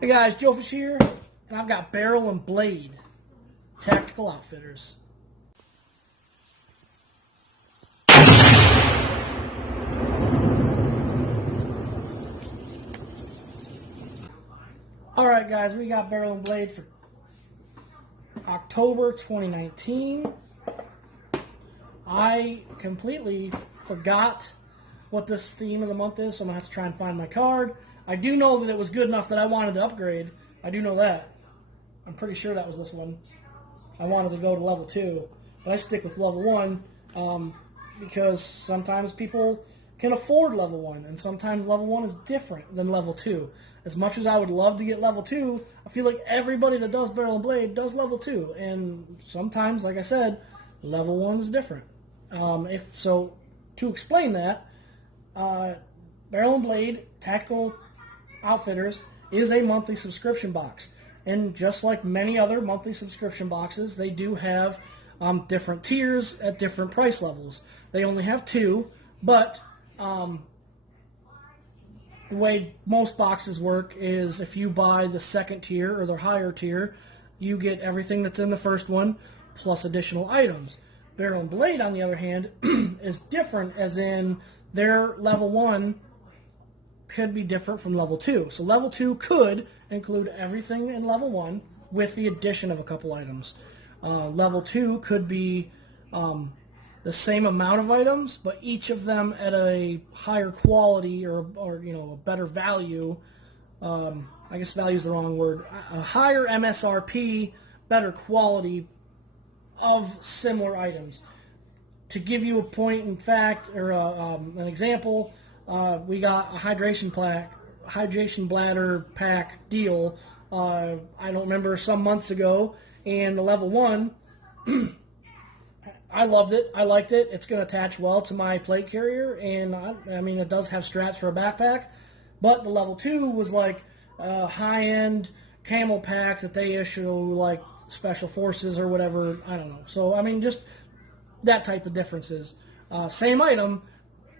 Hey guys, Joe Fish here, and I've got Barrel and Blade Tactical Outfitters. Alright guys, we got Barrel and Blade for October 2019. I completely forgot what this theme of the month is, so I'm going to have to try and find my card. I do know that it was good enough that I wanted to upgrade. I do know that. I'm pretty sure that was this one. I wanted to go to level 2, but I stick with level 1 because sometimes people can afford level 1, and sometimes level 1 is different than level 2. As much as I would love to get level 2, I feel like everybody that does Barrel and Blade does level 2, and sometimes, like I said, level 1 is different. To explain that, Barrel and Blade Tactical Outfitters is a monthly subscription box. And just like many other monthly subscription boxes, they do have different tiers at different price levels. They only have 2, but the way most boxes work is if you buy the second tier or the higher tier, you get everything that's in the first one plus additional items. Barrel and Blade, on the other hand, is different, as in their level 1 could be different from level 2. So level 2 could include everything in level 1 with the addition of a couple items. Level 2 could be the same amount of items, but each of them at a higher quality or a better value. I guess value is the wrong word. A higher MSRP, better quality of similar items. To give you a point in fact, or an example, we got a hydration bladder pack deal. I don't remember, some months ago, and the level 1, I loved it. I liked it. It's going to attach well to my plate carrier, and I mean, it does have straps for a backpack. But the level 2 was like a high-end camel pack that they issue like special forces or whatever. I don't know. So I mean, just that type of differences. Same item,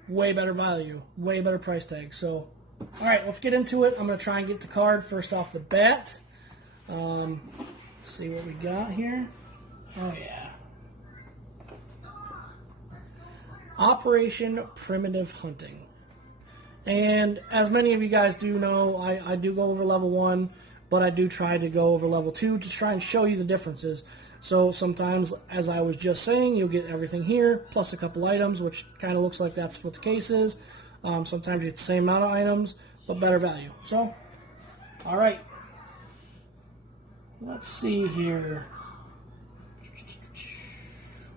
way better value, way better price tag. So, all right, let's get into it. I'm going to try and get the card first off the bat. See what we got here. Oh, yeah. Operation Primitive Hunting. And as many of you guys do know, I do go over level 1, but I do try to go over level 2 to try and show you the differences. So sometimes, as I was just saying, you'll get everything here, plus a couple items, which kind of looks like that's what the case is. Sometimes you get the same amount of items, but better value. So, all right. Let's see here.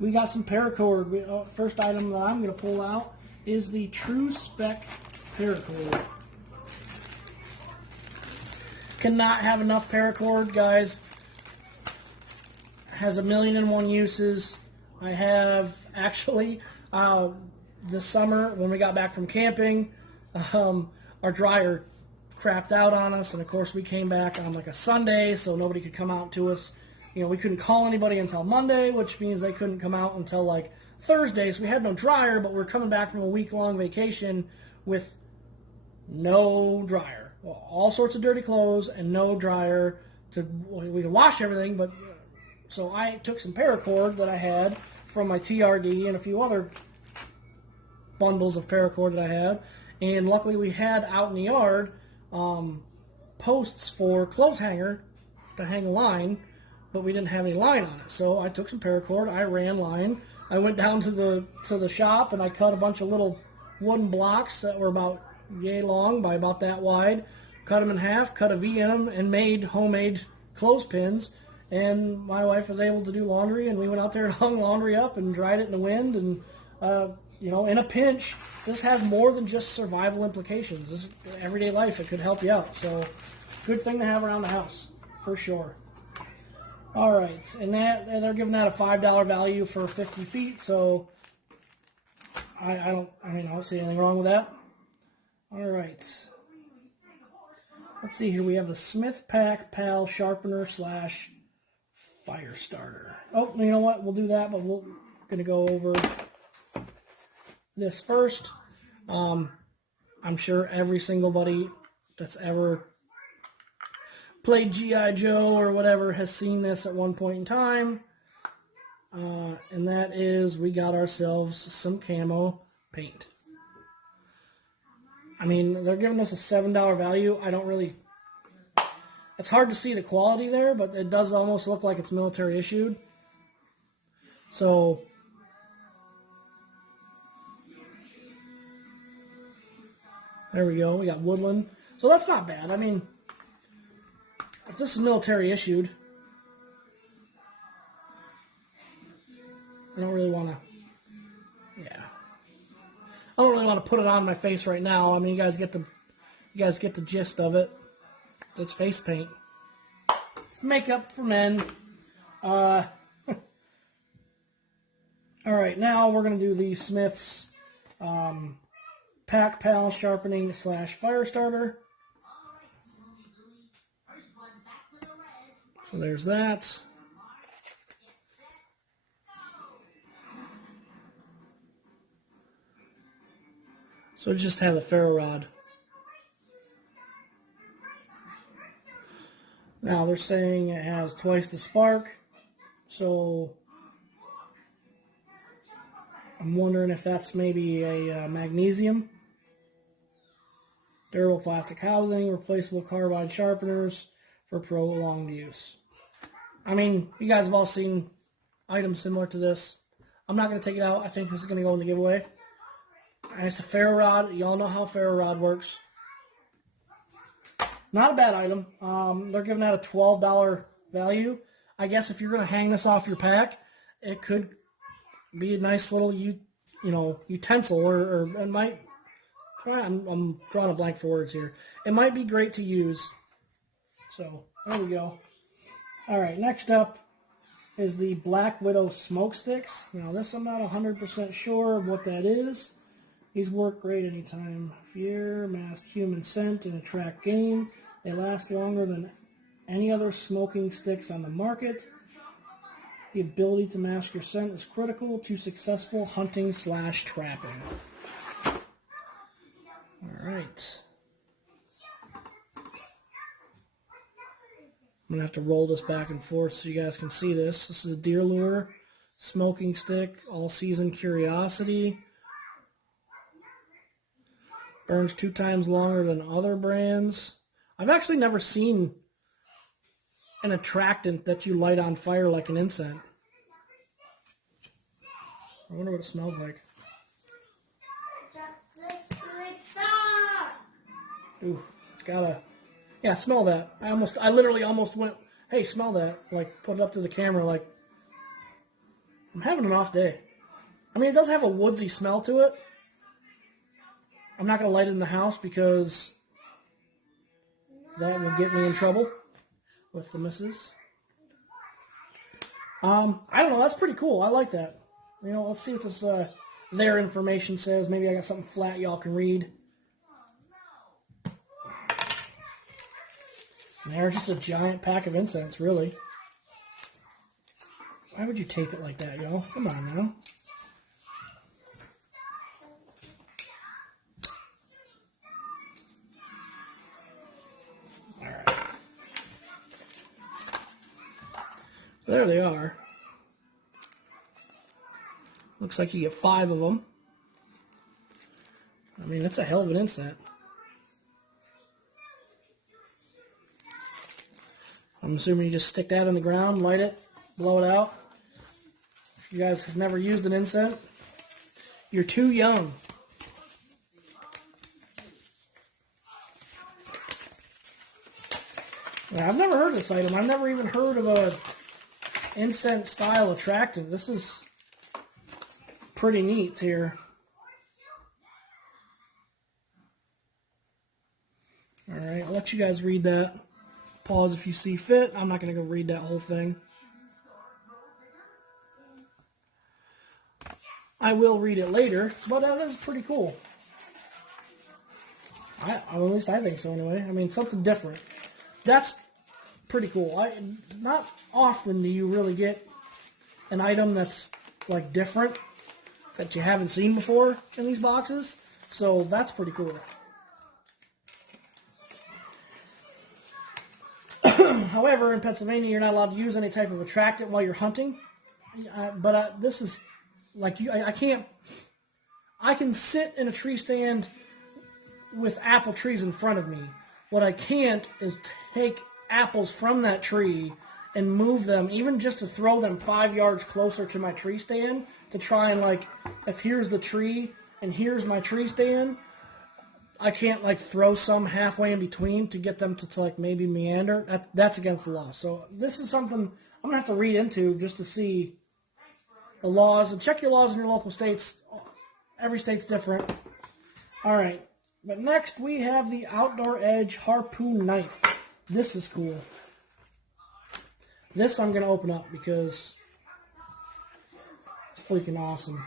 We got some paracord. First item that I'm going to pull out is the True Spec paracord. Cannot have enough paracord, guys. Has 1,000,001 uses. I have actually this summer when we got back from camping, our dryer crapped out on us, and of course we came back on like a Sunday, so nobody could come out to us. You know, we couldn't call anybody until Monday, which means they couldn't come out until like Thursday. So we had no dryer, but we're coming back from a week-long vacation with no dryer. Well, all sorts of dirty clothes and no dryer. We could wash everything, but so I took some paracord that I had from my TRD and a few other bundles of paracord that I had, and luckily we had out in the yard posts for clothes hanger to hang a line, but we didn't have any line on it. So I took some paracord, I ran line, I went down to the shop and I cut a bunch of little wooden blocks that were about yay long by about that wide, cut them in half, cut a V in them, and made homemade clothespins. And my wife was able to do laundry, and we went out there and hung laundry up and dried it in the wind. And, in a pinch, this has more than just survival implications. This is everyday life. It could help you out. So, good thing to have around the house, for sure. All right, and they're giving that a $5 value for 50 feet, so I don't see anything wrong with that. All right. Let's see here. We have the Smith Pack Pal Sharpener / Fire Starter. Oh, you know what? We'll do that, but we're going to go over this first. I'm sure every single buddy that's ever played G.I. Joe or whatever has seen this at one point in time. And that is, we got ourselves some camo paint. I mean, they're giving us a $7 value. I don't really... It's hard to see the quality there, but it does almost look like it's military issued. So... there we go. We got Woodland. So that's not bad. I mean, if this is military issued, I don't really want to, yeah. I don't really want to put it on my face right now. I mean, you guys get the gist of it. It's face paint. It's makeup for men. All right, now we're going to do the Smith's Pack Pal Sharpening / Fire Starter. So there's that. So it just has a ferro rod. Now they're saying it has twice the spark. So I'm wondering if that's maybe a magnesium. Durable plastic housing, replaceable carbide sharpeners for prolonged use. I mean, you guys have all seen items similar to this. I'm not going to take it out. I think this is going to go in the giveaway. And it's a ferro rod. You all know how ferro rod works. Not a bad item. They're giving that a $12 value. I guess if you're going to hang this off your pack, it could be a nice little utensil, or it might. I'm drawing a blank for words here. It might be great to use. So there we go. All right, next up is the Black Widow smoke sticks. Now this, I'm not 100% sure of what that is. These work great anytime. Fear, mask human scent, and attract game. They last longer than any other smoking sticks on the market. The ability to mask your scent is critical to successful hunting / trapping. All right. I'm going to have to roll this back and forth so you guys can see this. This is a deer lure, smoking stick, all-season curiosity. Burns 2 times longer than other brands. I've actually never seen an attractant that you light on fire like an incense. I wonder what it smells like. Ooh, it's got a... yeah, smell that. I literally almost went, hey, smell that. Like, put it up to the camera like, I'm having an off day. I mean, it does have a woodsy smell to it. I'm not going to light it in the house because that will get me in trouble with the missus. I don't know. That's pretty cool. I like that. You know, let's see what this their information says. Maybe I got something flat y'all can read. And they're just a giant pack of incense, really. Why would you tape it like that, yo? Come on now. Alright. There they are. Looks like you get 5 of them. I mean, that's a hell of an incense. I'm assuming you just stick that in the ground, light it, blow it out. If you guys have never used an incense, you're too young. Now, I've never heard of this item. I've never even heard of a incense style attractant. This is pretty neat here. Alright, I'll let you guys read that. Pause if you see fit. I'm not going to go read that whole thing. I will read it later, but that is pretty cool. At least I think so anyway. I mean, something different. That's pretty cool. Not often do you really get an item that's like different, that you haven't seen before in these boxes. So that's pretty cool. However, in Pennsylvania, you're not allowed to use any type of attractant while you're hunting. But this is like I can't. I can sit in a tree stand with apple trees in front of me. What I can't is take apples from that tree and move them, even just to throw them 5 yards closer to my tree stand to try and, like, if here's the tree and here's my tree stand, I can't, like, throw some halfway in between to get them to like, maybe meander. That's against the law. So this is something I'm going to have to read into just to see the laws. And check your laws in your local states. Every state's different. All right. But next we have the Outdoor Edge Harpoon Knife. This is cool. This I'm going to open up because it's freaking awesome.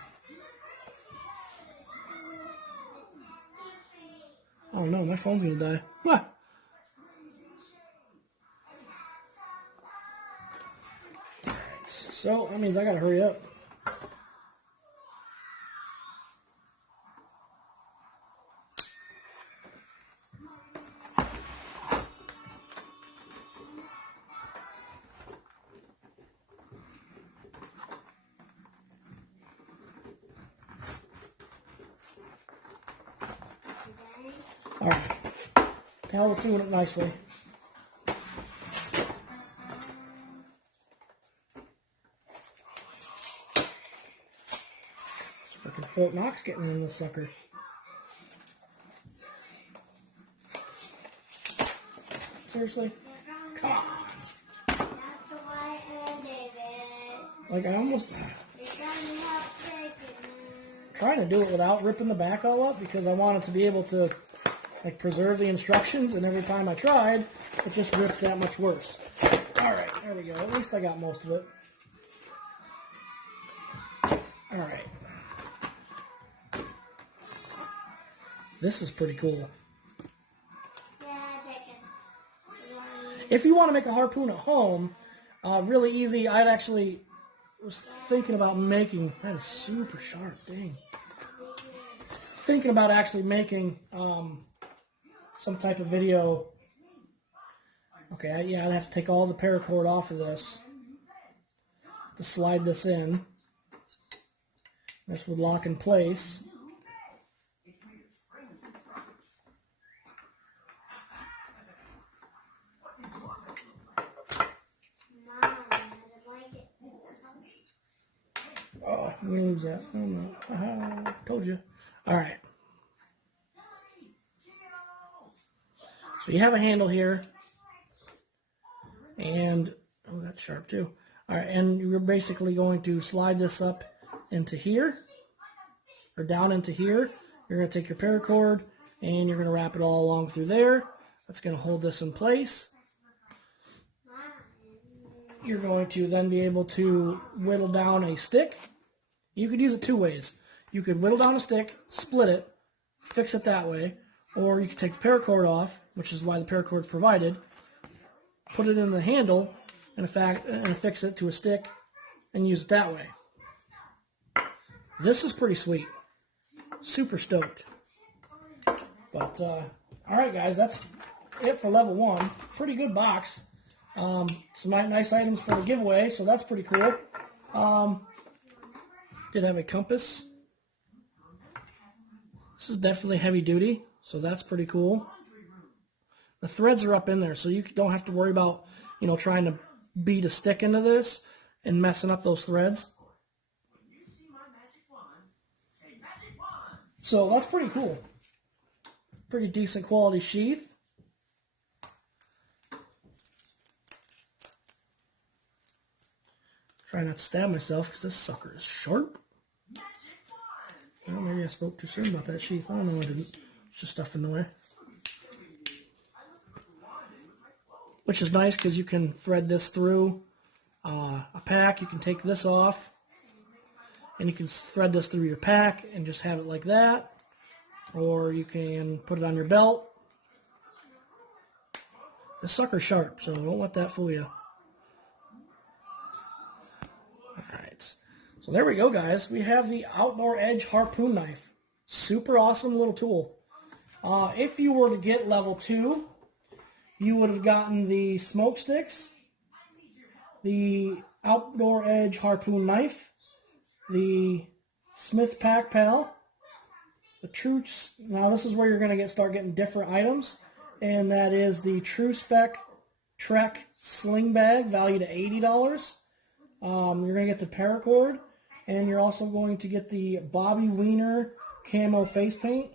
Oh no, my phone's going to die. Ah. Alright, so that means I got to hurry up. Alright, now we're doing it nicely. Freaking Fort Knox getting in this sucker. Seriously? Come on. Like I almost trying to do it without ripping the back all up because I wanted to be able to like preserve the instructions, and every time I tried, it just ripped that much worse. Alright, there we go. At least I got most of it. Alright. This is pretty cool. If you want to make a harpoon at home, really easy. I actually was thinking about making, that is super sharp, dang. Thinking about actually making some type of video. Okay, yeah, I'd have to take all the paracord off of this to slide this in. This would lock in place. Oh, lose that. Oh no. Told you. Alright. So you have a handle here. And, oh, that's sharp too. Alright, and you're basically going to slide this up into here. Or down into here. You're going to take your paracord and you're going to wrap it all along through there. That's going to hold this in place. You're going to then be able to whittle down a stick. You could use it two ways. You could whittle down a stick, split it, fix it that way, or you could take the paracord off, which is why the paracord is provided, put it in the handle, and affix it to a stick, and use it that way. This is pretty sweet. Super stoked. But, alright guys, that's it for level 1. Pretty good box. Some nice items for the giveaway, so that's pretty cool. Did have a compass. This is definitely heavy duty, so that's pretty cool. The threads are up in there, so you don't have to worry about, you know, trying to beat a stick into this and messing up those threads. So that's pretty cool. Pretty decent quality sheath. Try not to stab myself because this sucker is sharp. Well, maybe I spoke too soon about that sheath. I don't know, I didn't. It's just stuff in the way. Which is nice because you can thread this through a pack. You can take this off and you can thread this through your pack and just have it like that. Or you can put it on your belt. This sucker's sharp, so don't let that fool you. Alright, so there we go, guys. We have the Outdoor Edge Harpoon Knife. Super awesome little tool. If you were to get level 2, you would have gotten the smoke sticks, the Outdoor Edge harpoon knife, the Smith Pack Pal, the True. Now this is where you're going to start getting different items, and that is the True Spec Trek sling bag, valued at $80. You're going to get the paracord, and you're also going to get the Bobby Wiener camo face paint,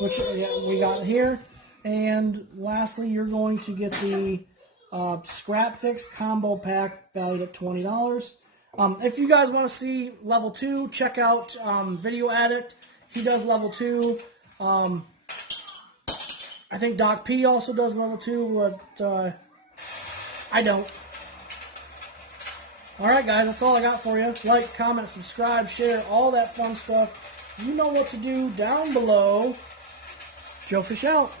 which we got here. And lastly, you're going to get the Scrap Fix combo pack, valued at $20. If you guys want to see level 2, check out Video Addict. He does level 2. I think Doc P also does level 2, but I don't. Alright guys, that's all I got for you. Like, comment, subscribe, share, all that fun stuff. You know what to do down below. Joe Fish out.